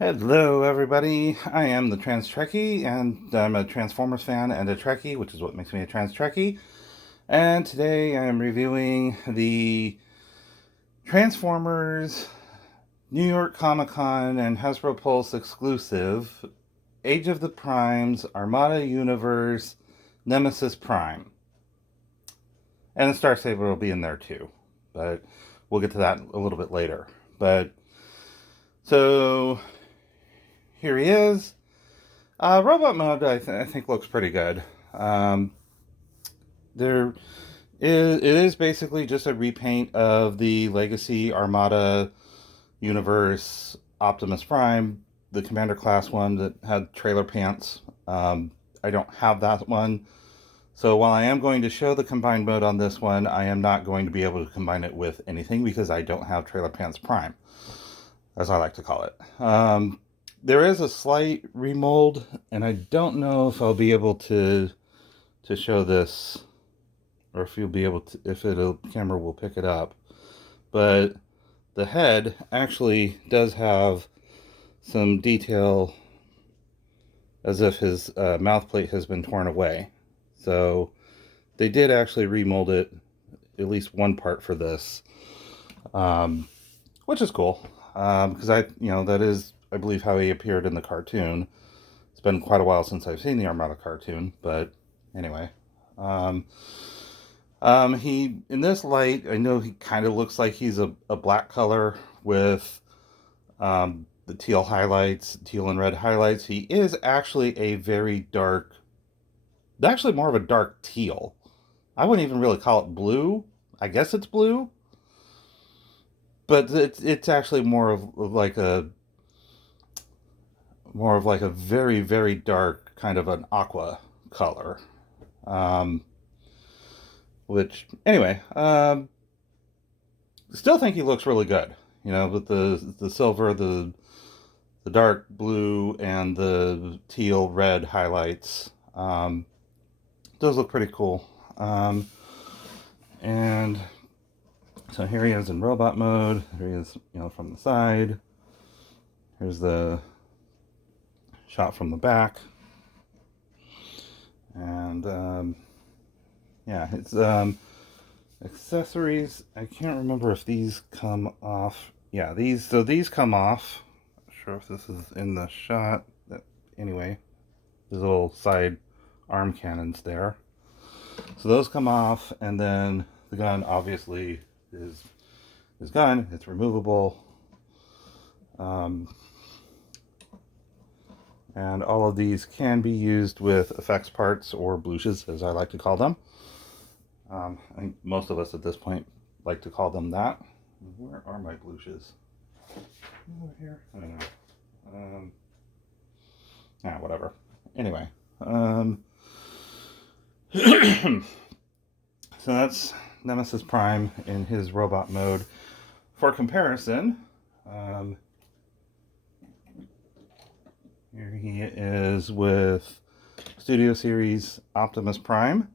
Hello, everybody. I am the Trans Trekkie, and I'm a Transformers fan and a Trekkie, which is what makes me a Trans Trekkie. And today I am reviewing the Transformers New York Comic Con and Hasbro Pulse exclusive Age of the Primes Armada Universe Nemesis Prime. And the Star Saber will be in there too, but we'll get to that a little bit later. But so here he is. Robot mode, I think looks pretty good. Um, it is basically just a repaint of the Legacy Armada Universe Optimus Prime, the Commander class one that had trailer pants. I don't have that one, so while I am going to show the combined mode on this one, I am not going to be able to combine it with anything because I don't have Trailer Pants Prime, as I like to call it. There is a slight remold, and I don't know if I'll be able to show this, or if you'll be able to, if the camera will pick it up. But the head actually does have some detail, as if his mouth plate has been torn away. So they did actually remold it, at least one part for this, which is cool. Because that is, I believe, how he appeared in the cartoon. It's been quite a while since I've seen the Armada cartoon, but anyway. He, in this light, I know he kind of looks like he's a black color with the teal highlights, teal and red highlights. He is actually a very dark, actually more of a dark teal. I wouldn't even really call it blue. I guess it's blue, but it's actually more of like a very, very dark kind of an aqua color. Um, anyway, still think he looks really good. With the silver, the dark blue, and the teal red highlights. Those look pretty cool. And so here he is in robot mode. Here he is, from the side. Here's the shot from the back. And yeah, it's accessories. I can't remember if these come off. Yeah, these come off. Not sure if this is in the shot. Anyway, there's little side arm cannons there. So those come off, and then the gun obviously is gun. It's removable. And all of these can be used with effects parts or blouses, as I like to call them. I think most of us at this point like to call them that. Where are my blouses? Over here? I don't know. Whatever. Anyway. So that's Nemesis Prime in his robot mode. For comparison, here he is with Studio Series Optimus Prime.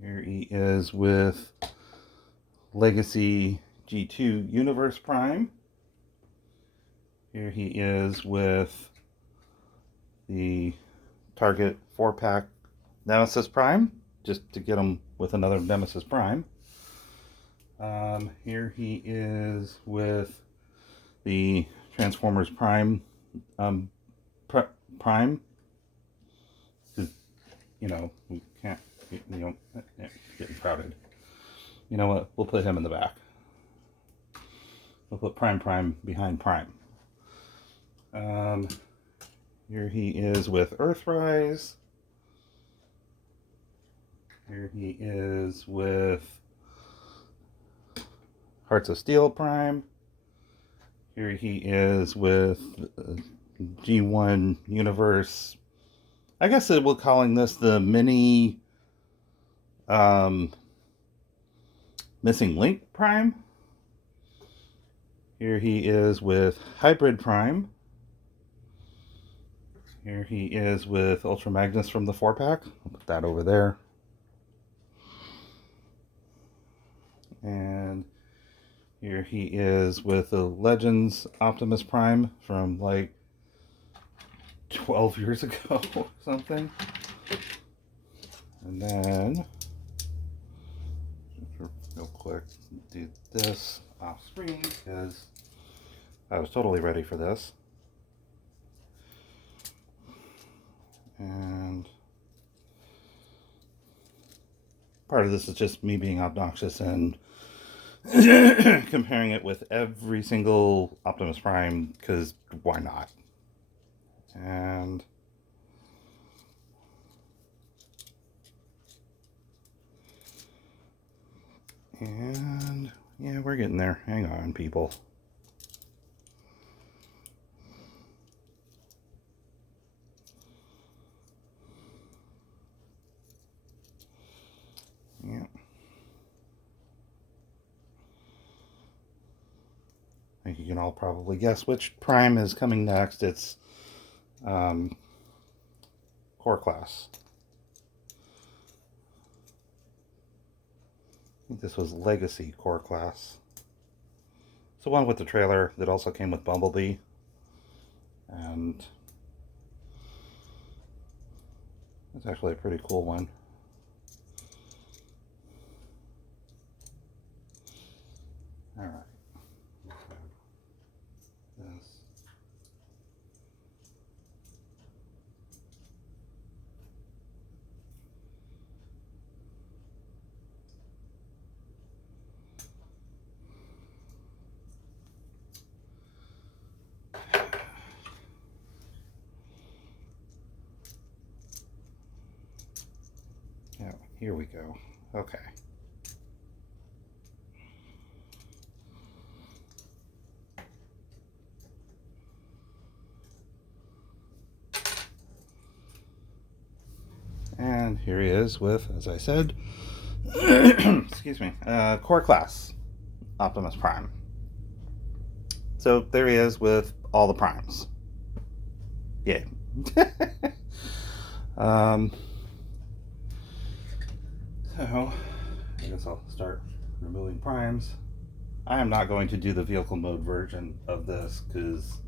Here he is with Legacy G2 Universe Prime. Here he is with the Target 4-pack Nemesis Prime, just to get him with another Nemesis Prime. Here he is with the Transformers Prime, Prime. We can't, getting crowded. You know what? We'll put him in the back. We'll put Prime behind Prime. Here he is with Earthrise. Here he is with Hearts of Steel Prime. Here he is with G1 Universe. I guess we're calling this the mini Missing Link Prime. Here he is with Hybrid Prime. Here he is with Ultra Magnus from the 4-pack. I'll put that over there. And Here he is with the Legends Optimus Prime from like 12 years ago or something. And then, real quick, do this off screen because I was totally ready for this. And part of this is just me being obnoxious and comparing it with every single Optimus Prime, because why not? And yeah, we're getting there. Hang on, people. Yeah. I think you can all probably guess which Prime is coming next. It's Core Class. I think this was Legacy Core Class. It's the one with the trailer that also came with Bumblebee. And it's actually a pretty cool one. All right. This. Yeah, here we go. Okay. And here he is with, as I said, excuse me, Core Class Optimus Prime. So there he is with all the primes. Yay. So I guess I'll start removing primes. I am not going to do the vehicle mode version of this because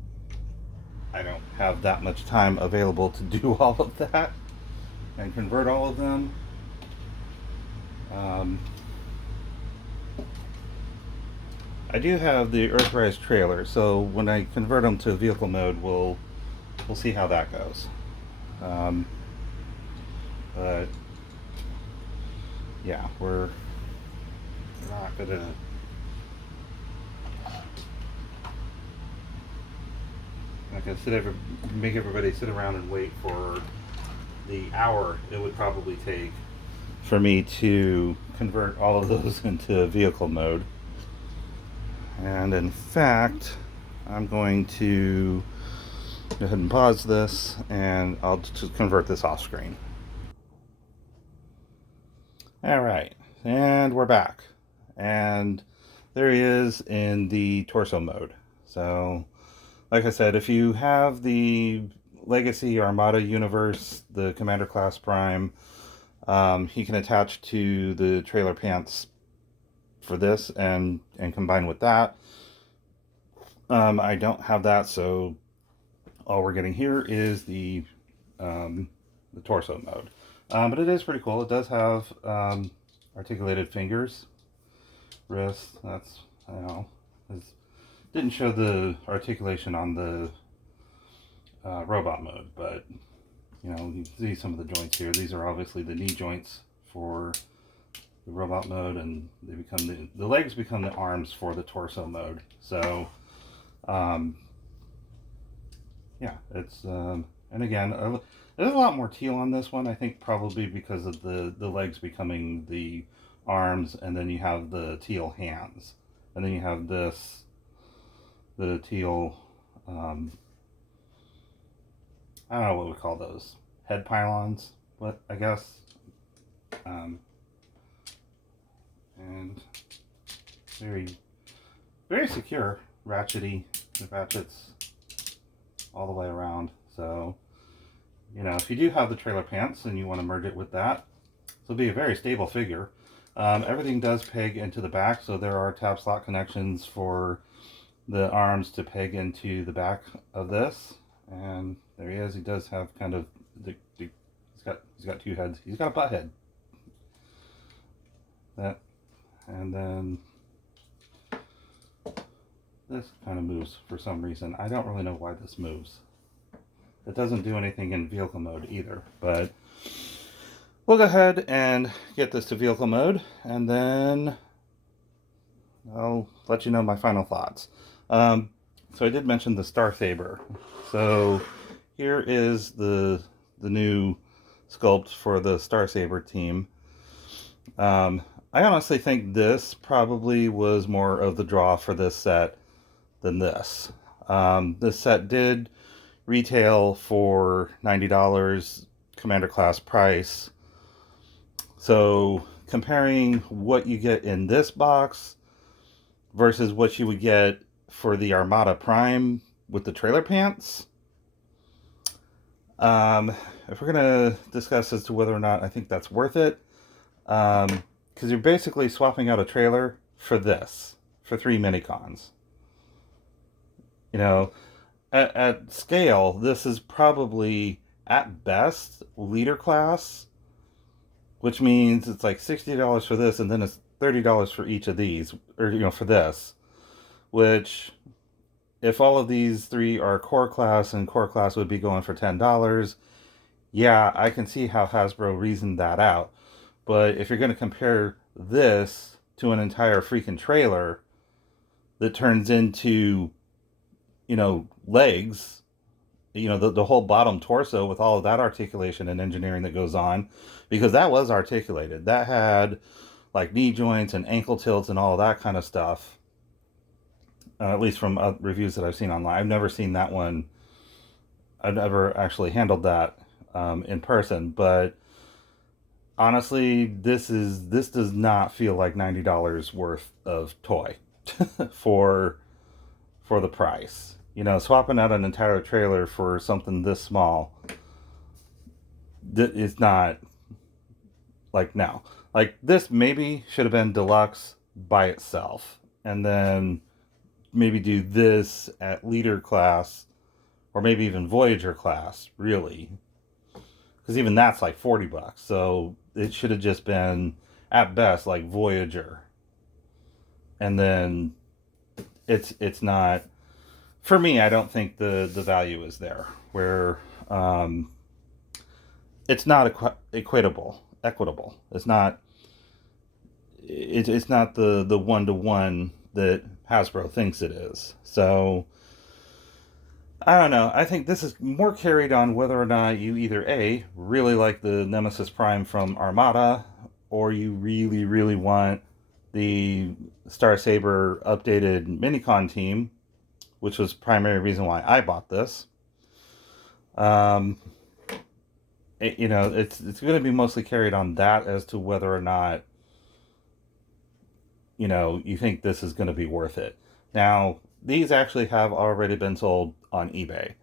I don't have that much time available to do all of that and convert all of them. I do have the Earthrise trailer, so when I convert them to vehicle mode, we'll see how that goes. But yeah, we're not gonna. Not gonna make everybody sit around and wait for the hour it would probably take for me to convert all of those into vehicle mode. And in fact, I'm going to go ahead and pause this and I'll just convert this off screen. All right, and we're back. And there he is in the torso mode. So, like I said, if you have the Legacy Armada universe, the Commander Class Prime, he can attach to the trailer pants for this and combine with that. I don't have that, so all we're getting here is the torso mode. But it is pretty cool. It does have articulated fingers, wrists. That's, I don't know. Didn't show the articulation on the robot mode, but you know, you see some of the joints here. These are obviously the knee joints for the robot mode, and they become the legs become the arms for the torso mode. So yeah, it's and again, there's a lot more teal on this one, I think, probably because of the legs becoming the arms, and then you have the teal hands, and then you have this, the teal I don't know what we call those, head pylons, but I guess and very secure, ratchety, the ratchets all the way around. So, you know, if you do have the trailer pants and you want to merge it with that, this will be a very stable figure. Everything does peg into the back, so there are tab slot connections for the arms to peg into the back of this. And there he is. He does have kind of he's got two heads. He's got a butt head. That, and then this kind of moves for some reason. I don't really know why this moves. It doesn't do anything in vehicle mode either, but we'll go ahead and get this to vehicle mode, and then I'll let you know my final thoughts. So I did mention the Star Saber. So here is the new sculpt for the Star Saber team. I honestly think this probably was more of the draw for this set than this. This set did retail for $90 Commander class price. So comparing what you get in this box versus what you would get for the Armada Prime with the trailer pants, if we're going to discuss as to whether or not I think that's worth it, because you're basically swapping out a trailer for this, for 3 minicons. You know, at scale, this is probably, at best, leader class, which means it's like $60 for this, and then it's $30 for each of these, or, you know, for this, which, if all of these 3 are core class, and core class would be going for $10, yeah, I can see how Hasbro reasoned that out. But if you're going to compare this to an entire freaking trailer that turns into, you know, legs, you know, the whole bottom torso with all of that articulation and engineering that goes on, because that was articulated. That had like knee joints and ankle tilts and all of that kind of stuff. At least from reviews that I've seen online. I've never seen that one. I've never actually handled that in person, but honestly, this does not feel like $90 worth of toy for the price. You know, swapping out an entire trailer for something this small is not, like, no. Like, this maybe should have been deluxe by itself, and then maybe do this at leader class, or maybe even Voyager class, really, because even that's like $40. So it should have just been, at best, like Voyager, and then it's not, for me. I don't think the value is there, where it's not equitable. It's not. It's not the 1-to-1 that Hasbro thinks it is. So I don't know. I think this is more carried on whether or not you either A, really like the Nemesis Prime from Armada, or you really, really want the Star Saber updated minicon team, which was primary reason why I bought this. You know, it's going to be mostly carried on that as to whether or not, you know, you think this is going to be worth it. Now, these actually have already been sold on eBay.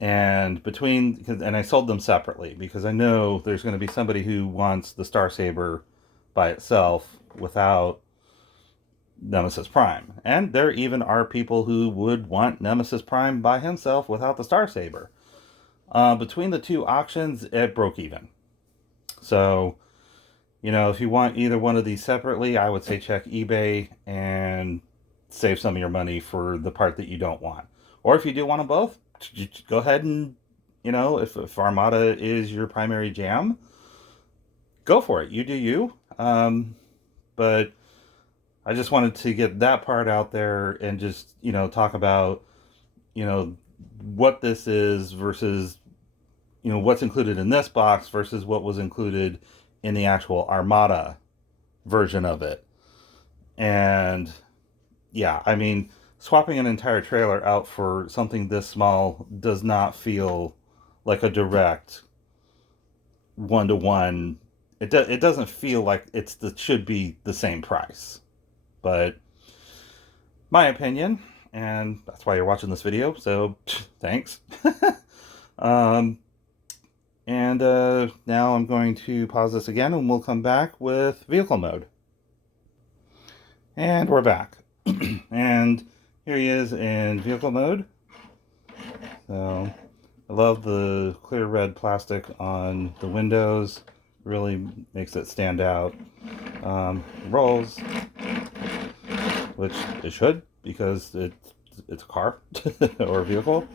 And I sold them separately because I know there's going to be somebody who wants the Star Saber by itself without Nemesis Prime. And there even are people who would want Nemesis Prime by himself without the Star Saber. Between the two auctions, it broke even. So, you know, if you want either one of these separately, I would say check eBay and save some of your money for the part that you don't want. Or if you do want them both, go ahead and, you know, if Armada is your primary jam, go for it. You do you. But I just wanted to get that part out there and just, you know, talk about, you know, what this is versus, you know, what's included in this box versus what was included in the actual Armada version of it. And yeah, I mean, swapping an entire trailer out for something this small does not feel like a direct 1-to-1. It doesn't feel like should be the same price. But my opinion, and that's why you're watching this video, so thanks. And now I'm going to pause this again, and we'll come back with vehicle mode. And we're back. And here he is in vehicle mode. So I love the clear red plastic on the windows. Really makes it stand out. Rolls, which it should, because it's a car or a vehicle.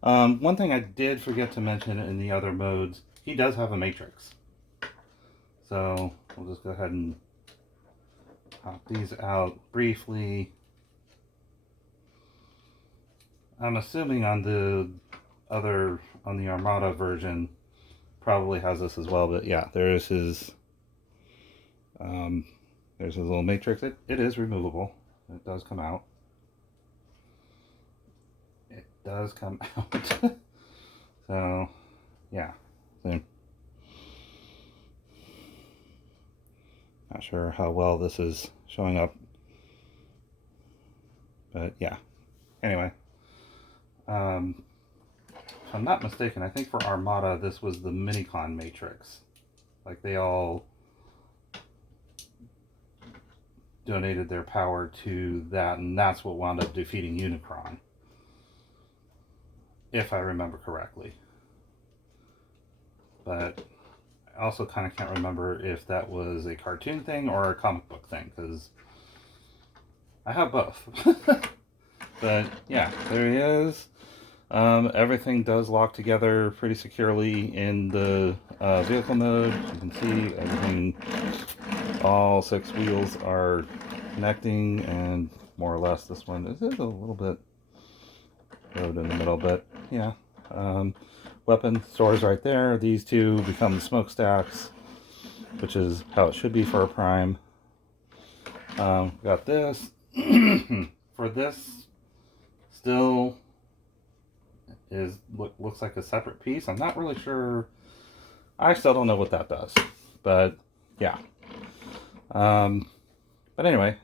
One thing I did forget to mention in the other modes, he does have a matrix. So we'll just go ahead and pop these out briefly. I'm assuming on the Armada version probably has this as well, but yeah, there's his little matrix. It is removable. It does come out. It does come out. So yeah. So, not sure how well this is showing up, but yeah. Anyway, if I'm not mistaken, I think for Armada this was the Minicon matrix. Like they all donated their power to that, and that's what wound up defeating Unicron, if I remember correctly. But I also kind of can't remember if that was a cartoon thing or a comic book thing, because I have both. But yeah, there he is. Everything does lock together pretty securely in the vehicle mode. You can see everything, all 6 wheels are connecting, and more or less this one is a little bit load in the middle, but yeah. Weapon stores right there. These two become smokestacks, which is how it should be for a prime. Got this. For this, still looks like a separate piece. I'm not really sure. I still don't know what that does, but yeah. But anyway,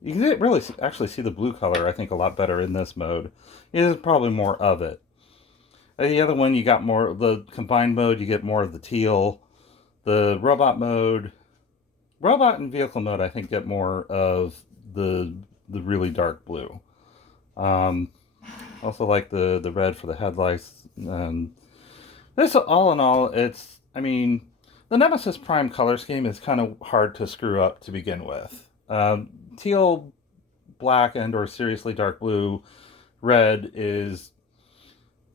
you can really actually see the blue color, I think, a lot better in this mode. It is probably more of it. The other one, you got more, the combined mode, you get more of the teal. The robot mode, robot and vehicle mode, I think, get more of the really dark blue. Also like the red for the headlights. This, all in all, it's, I mean, the Nemesis Prime color scheme is kind of hard to screw up to begin with. Teal, black, and or seriously dark blue, red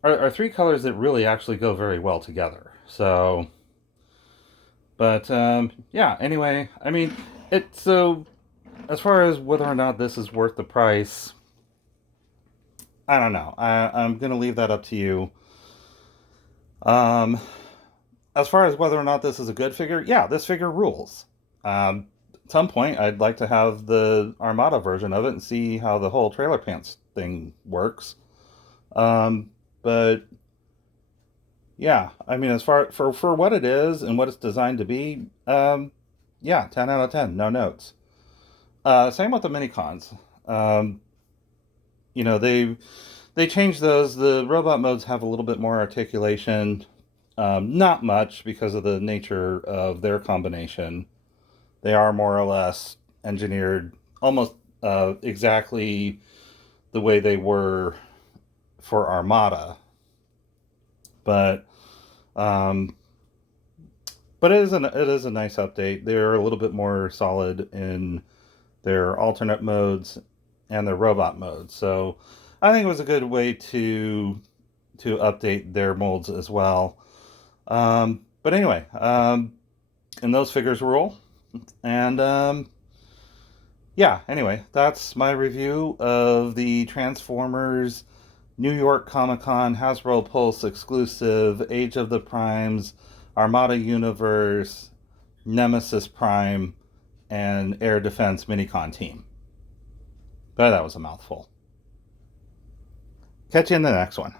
are 3 colors that really actually go very well together. So, but yeah, anyway, I mean, so as far as whether or not this is worth the price, I don't know. I'm going to leave that up to you. As far as whether or not this is a good figure, yeah, this figure rules. At some point, I'd like to have the Armada version of it and see how the whole trailer pants thing works. But yeah, I mean, as far for what it is and what it's designed to be, yeah, 10 out of 10, no notes. Same with the Minicons. You know, they changed those. The robot modes have a little bit more articulation. Not much because of the nature of their combination. They are more or less engineered almost exactly the way they were for Armada. But it is a nice update. They're a little bit more solid in their alternate modes and their robot modes. So I think it was a good way to update their molds as well. But anyway, and those figures rule. And yeah, anyway, that's my review of the Transformers New York Comic-Con Hasbro Pulse exclusive Age of the Primes Armada Universe Nemesis Prime and Air Defense Minicon team. But that was a mouthful. Catch you in the next one.